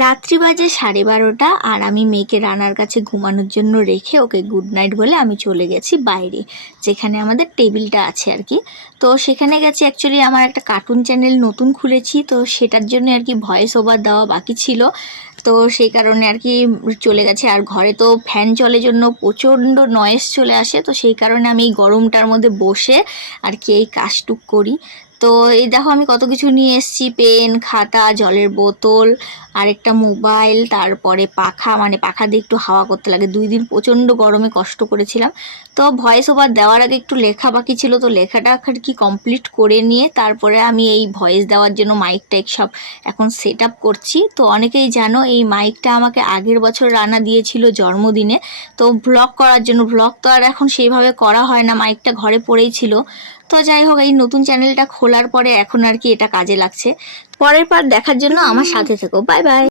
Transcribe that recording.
রাত্রি বাজে সাড়ে বারোটা আর আমি মেয়েকে রানার কাছে ঘুমানোর জন্য রেখে ওকে গুড নাইট বলে আমি চলে গেছি বাইরে, যেখানে আমাদের টেবিলটা আছে আর কি। তো সেখানে গেছি অ্যাকচুয়ালি আমার একটা কার্টুন চ্যানেল নতুন খুলেছি, তো সেটার জন্য আর কি ভয়েস ওভার দেওয়া বাকি ছিল। তো সেই কারণে আর কি চলে গেছে, আর ঘরে তো ফ্যান চলে জন্য প্রচণ্ড নয়েস চলে আসে, তো সেই কারণে আমি এই গরমটার মধ্যে বসে আর কি এই কাজটুক করি। তো এই দেখো আমি কত কিছু নিয়ে এসেছি, পেন, খাতা, জলের বোতল, আরেকটা মোবাইল, তারপরে পাখা মানে পাখা দিয়ে একটু হাওয়া করতে লাগে। দুই দিন প্রচণ্ড গরমে কষ্ট করেছিলাম। তো ভয়েস ওভার দেওয়ার আগে একটু লেখা বাকি ছিল, তো লেখাটা আর কি কমপ্লিট করে নিয়ে তারপরে আমি এই ভয়েস দেওয়ার জন্য মাইক টাইক সব এখন সেট আপ করছি। তো অনেকেই জানো, এই মাইকটা আমাকে আগের বছর রানা দিয়েছিল জন্মদিনে। তো ভ্লগ করার জন্য ভ্লগ তো আর এখন সেইভাবে করা হয় না মাইকটা ঘরে পড়েই ছিল। তো যাই হোক, এই নতুন চ্যানেলটা খোলার পরে এখন আর কি এটা কাজে লাগছে। পরের পার দেখার জন্য আমার সাথে থেকো। Bye bye